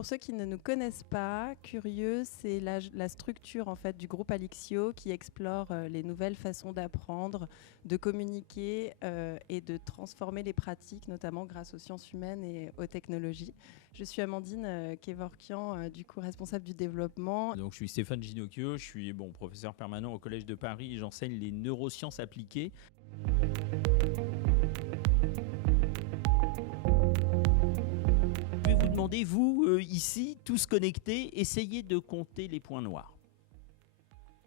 pour ceux qui ne nous connaissent pas, Curieux, c'est la structure en fait, du groupe Alixio qui explore les nouvelles façons d'apprendre, de communiquer et de transformer les pratiques, notamment grâce aux sciences humaines et aux technologies. Je suis Amandine Kevorkian, du coup responsable du développement. Donc, je suis Stéphane Ginocchio, je suis professeur permanent au Collège de Paris et j'enseigne les neurosciences appliquées. Je vais vous demander, vous, ici, tous connectés, essayez de compter les points noirs.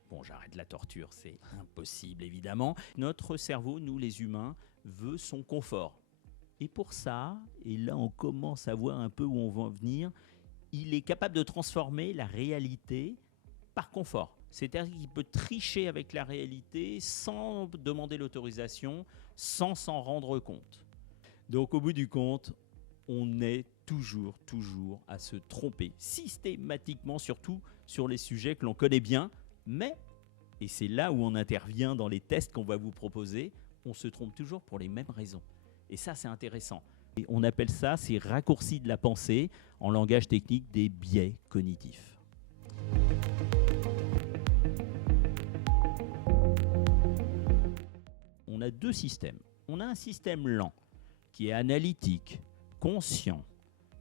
Bon, j'arrête la torture, c'est impossible évidemment. Notre cerveau, nous les humains, veut son confort. Et pour ça, et là on commence à voir un peu où on va en venir, il est capable de transformer la réalité par confort. C'est-à-dire qu'il peut tricher avec la réalité sans demander l'autorisation, sans s'en rendre compte. Donc au bout du compte, on est toujours à se tromper, systématiquement, surtout sur les sujets que l'on connaît bien, mais, et c'est là où on intervient dans les tests qu'on va vous proposer, on se trompe toujours pour les mêmes raisons. Et ça, c'est intéressant. Et on appelle ça, ces raccourcis de la pensée, en langage technique, des biais cognitifs. On a deux systèmes. On a un système lent, qui est analytique, conscient,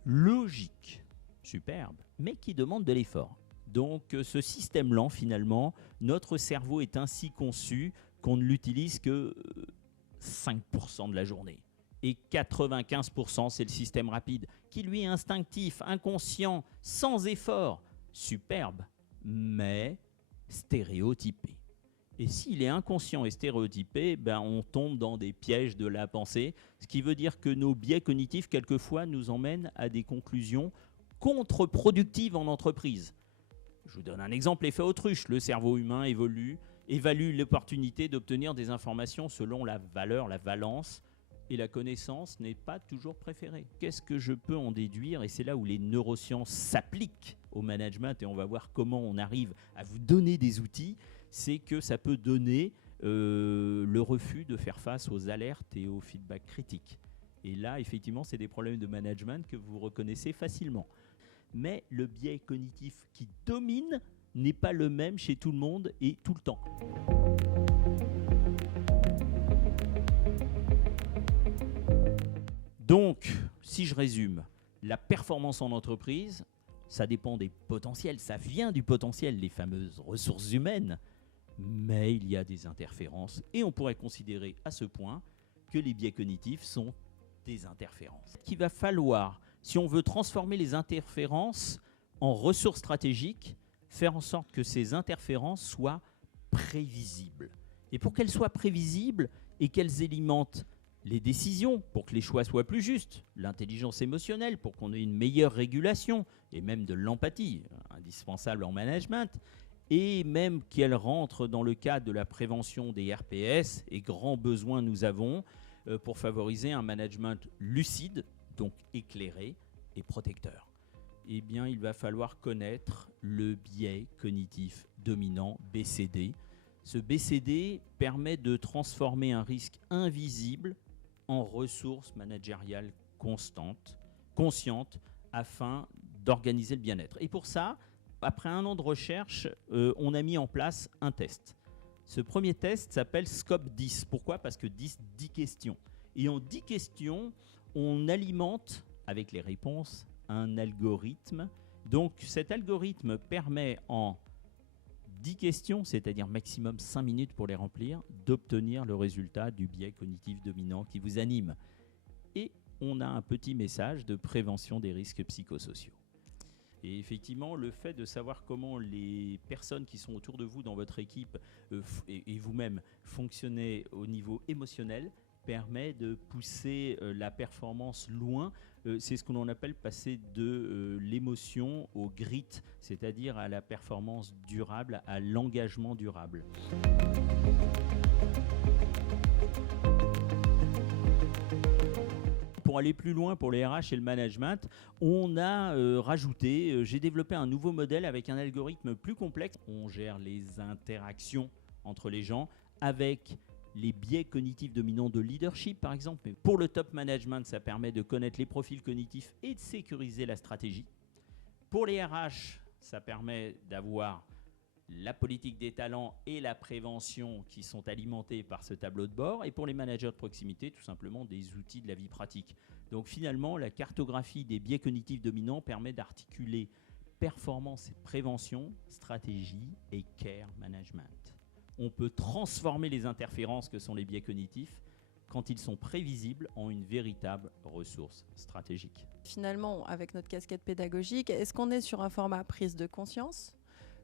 logique, superbe, mais qui demande de l'effort. Donc ce système lent, finalement, notre cerveau est ainsi conçu qu'on ne l'utilise que 5% de la journée. Et 95%, c'est le système rapide, qui lui est instinctif, inconscient, sans effort, superbe, mais stéréotypé. Et s'il est inconscient et stéréotypé, on tombe dans des pièges de la pensée, ce qui veut dire que nos biais cognitifs, quelquefois, nous emmènent à des conclusions contre-productives en entreprise. Je vous donne un exemple, l'effet autruche. Le cerveau humain évalue l'opportunité d'obtenir des informations selon la valeur, la valence, et la connaissance n'est pas toujours préférée. Qu'est-ce que je peux en déduire? Et c'est là où les neurosciences s'appliquent au management, et on va voir comment on arrive à vous donner des outils. C'est que ça peut donner le refus de faire face aux alertes et aux feedbacks critiques. Et là, effectivement, c'est des problèmes de management que vous reconnaissez facilement. Mais le biais cognitif qui domine n'est pas le même chez tout le monde et tout le temps. Donc, si je résume, la performance en entreprise, ça dépend des potentiels, ça vient du potentiel, les fameuses ressources humaines, mais il y a des interférences et on pourrait considérer à ce point que les biais cognitifs sont des interférences. Il va falloir, si on veut transformer les interférences en ressources stratégiques, faire en sorte que ces interférences soient prévisibles. Et pour qu'elles soient prévisibles et qu'elles alimentent les décisions, pour que les choix soient plus justes, l'intelligence émotionnelle, pour qu'on ait une meilleure régulation, et même de l'empathie, indispensable en management, et même qu'elle rentre dans le cadre de la prévention des RPS, et grands besoins nous avons pour favoriser un management lucide, donc éclairé et protecteur. Eh bien, il va falloir connaître le biais cognitif dominant, BCD. Ce BCD permet de transformer un risque invisible en ressources managériales constantes, conscientes, afin d'organiser le bien-être. Et pour ça, après 1 an de recherche, on a mis en place un test. Ce premier test s'appelle Scope 10. Pourquoi? Parce que 10 questions. Et en 10 questions, on alimente, avec les réponses, un algorithme. Donc cet algorithme permet en 10 questions, c'est-à-dire maximum 5 minutes pour les remplir, d'obtenir le résultat du biais cognitif dominant qui vous anime. Et on a un petit message de prévention des risques psychosociaux. Et effectivement, le fait de savoir comment les personnes qui sont autour de vous dans votre équipe et vous-même fonctionnez au niveau émotionnel permet de pousser la performance loin. C'est ce que l'on appelle passer de l'émotion au grit, c'est-à-dire à la performance durable, à l'engagement durable. Pour aller plus loin pour les RH et le management, on a j'ai développé un nouveau modèle avec un algorithme plus complexe. On gère les interactions entre les gens avec les biais cognitifs dominants de leadership, par exemple. Mais pour le top management, ça permet de connaître les profils cognitifs et de sécuriser la stratégie. Pour les RH, ça permet d'avoir la politique des talents et la prévention qui sont alimentés par ce tableau de bord. Et pour les managers de proximité, tout simplement des outils de la vie pratique. Donc finalement, la cartographie des biais cognitifs dominants permet d'articuler performance et prévention, stratégie et care management. On peut transformer les interférences que sont les biais cognitifs quand ils sont prévisibles en une véritable ressource stratégique. Finalement, avec notre casquette pédagogique, est-ce qu'on est sur un format prise de conscience,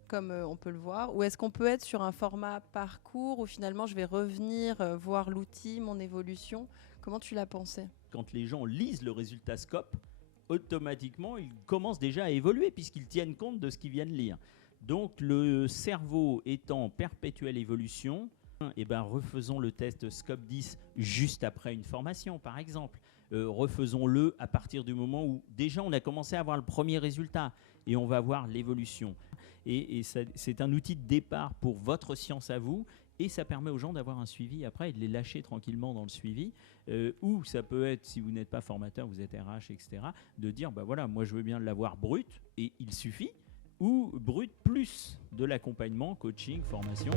comme on peut le voir, ou est-ce qu'on peut être sur un format parcours où finalement je vais revenir voir l'outil, mon évolution? Comment tu l'as pensé? Quand les gens lisent le résultat SCOP, automatiquement, ils commencent déjà à évoluer puisqu'ils tiennent compte de ce qu'ils viennent lire. Donc le cerveau étant en perpétuelle évolution, refaisons le test SCOP 10 juste après une formation, par exemple. Refaisons-le à partir du moment où déjà on a commencé à avoir le premier résultat et on va voir l'évolution. Et c'est un outil de départ pour votre science à vous et ça permet aux gens d'avoir un suivi après et de les lâcher tranquillement dans le suivi. Ou ça peut être, si vous n'êtes pas formateur, vous êtes RH, etc., de dire, voilà, moi je veux bien l'avoir brut et il suffit, ou brut plus de l'accompagnement, coaching, formation.